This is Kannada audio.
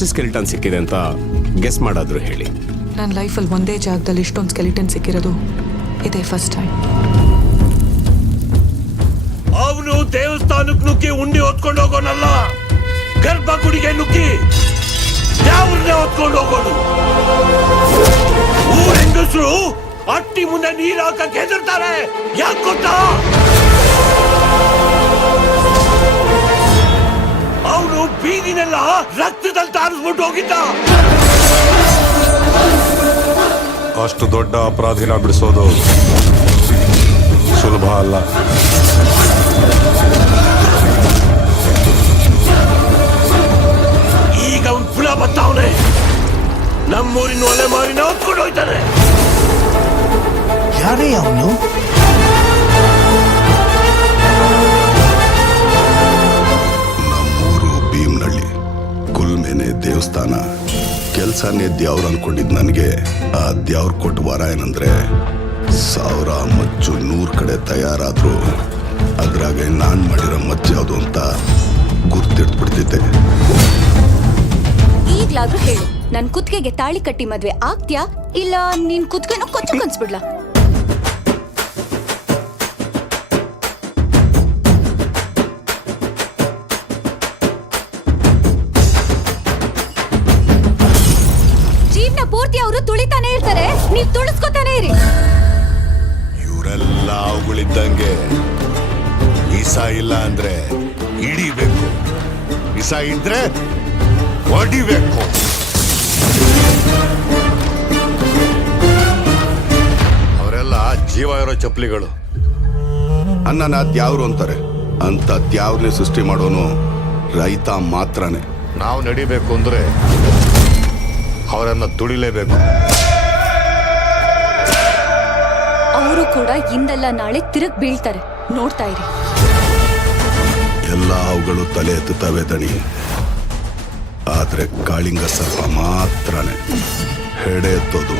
ಎಷ್ಟು ಸ್ಕೆಲಿಟನ್ ಸಿಕ್ಕಿದೆ ಅಂತ ಗೆಸ್ ಮಾಡಾದ್ರು ಹೇಳಿ. ನನ್ನ ಲೈಫಲ್ಲಿ ಒಂದೇ ಜಾಗದಲ್ಲಿ ಇಷ್ಟೊಂದು ಸ್ಕೆಲಿಟನ್ ಸಿಕ್ಕಿರೋದು ಇದೇ ಫಸ್ಟ್ ಟೈಮ್. ಅವನು ದೇವಸ್ಥಾನಕ್ಕೆ ನುಗ್ಗಿ ಉಂಡಿ ಹೊತ್ಕೊಂಡು ಹೋಗೋನಲ್ಲ, ಗರ್ಭಗುಡಿಗೆ ನುಗ್ಗಿ ಯಾವ್ರನ್ನೇ ಹೊತ್ಕೊಂಡು ಹೋಗೋದು. ಊರ ಹೆಂಗಸರು ಅಟ್ಟಿ ಮುಂದೆ ನೀರು ಹಾಕಕ್ಕೆ ಹೆದರ್ತಾರೆ. ಯಾಕೆ ಗೊತ್ತಾ? ಅವನು ಬೀದಿನೆಲ್ಲ ರಕ್ತದಲ್ಲಿ ತಾರಿಸ್ಬಿಟ್ಟು ಹೋಗಿದ್ದ. ಅಷ್ಟು ದೊಡ್ಡ ಅಪರಾಧಿನ ಬಿಡಿಸೋದು ಸುಲಭ ಅಲ್ಲ. ಈಗ ಅವನು ಪುನಃ ಬರ್ತಾವನೆ. ನಮ್ಮೂರಿನ ಒಲೆ ಮಾರಿನ ಹೊತ್ಕೊಂಡು ಹೋಯ್ತಾನೆ. ಯಾರೇ ಅವನು? ನಮ್ಮೂರು ಭೀಮ್ನಳ್ಳಿ, ಕುಲ್ಮೇನೆ ದೇವಸ್ಥಾನ. ಕೆಲ್ಸನೇ ದ್ಯಾವ್ರ ಅನ್ಕೊಂಡಿದ್ ನನಗೆ ಆ ದ್ಯಾವ್ರ ಕೊಟ್ಟ ವರ ಏನಂದ್ರೆ 1000 ಮಚ್ಚು 100 ಕಡೆ ತಯಾರಾದ್ರು ಅದ್ರಾಗೆ ನಾನ್ ಮಾಡಿರೋ ಮಚ್ಚು ಯಾವುದು ಅಂತ ಗುರ್ತಿಡ್ಬಿಡ್ತಿದ್ದೆ. ಈಗ್ಲಾದ್ರೂ ಹೇಳು, ನನ್ ಕುತ್ತಿಗೆಗೆ ತಾಳಿ ಕಟ್ಟಿ ಮದ್ವೆ ಆಗ್ತ್ಯಾ ಇಲ್ಲ ನಿನ್ ಕುತ್ತಿಗೆನೋ ಕೊಚ್ಚು ಕನ್ಸ್ಬಿಡ್ಲಾ? ಜೀವನ ಪೂರ್ತಿ ಅವರು ತುಳಿತಾನೆ ಇರ್ತಾರೆ, ನೀವ್ ತುಳಿಸ್ಕೊತಾನೆ ಇರಿ. ಇವರೆಲ್ಲ ಅವುಗಳಿದ್ದಂಗೆ. ಇಸ ಇಲ್ಲ ಅಂದ್ರೆ ಹಿಡಿಬೇಕು, ಇಸ ಇದ್ರೆ ಹೊಡಿಬೇಕು. ಅವರೆಲ್ಲ ಜೀವ ಇರೋ ಚಪ್ಪಲಿಗಳು. ಅನ್ನನ ದ್ಯಾವ್ರು ಅಂತಾರೆ. ಅಂತ ದ್ಯಾವ್ರನ್ನೇ ಸೃಷ್ಟಿ ಮಾಡೋನು ರೈತ ಮಾತ್ರನೇ. ನಾವು ನಡಿಬೇಕು ಅಂದ್ರೆ ಅವರನ್ನ ತುಳಿಲೇಬೇಕು. ಅವರು ಕೂಡ ಇಂದಲ್ಲ ನಾಳೆ ತಿರುಗ್ ಬೀಳ್ತಾರೆ, ನೋಡ್ತಾ ಇರಿ. ಎಲ್ಲ ಅವುಗಳು ತಲೆ ಎತ್ತುತ್ತವೆ ದಣಿ, ಆದ್ರೆ ಕಾಳಿಂಗ ಸರ್ಪ ಮಾತ್ರನೇ ಹೆಡೆ ಎತ್ತೋದು.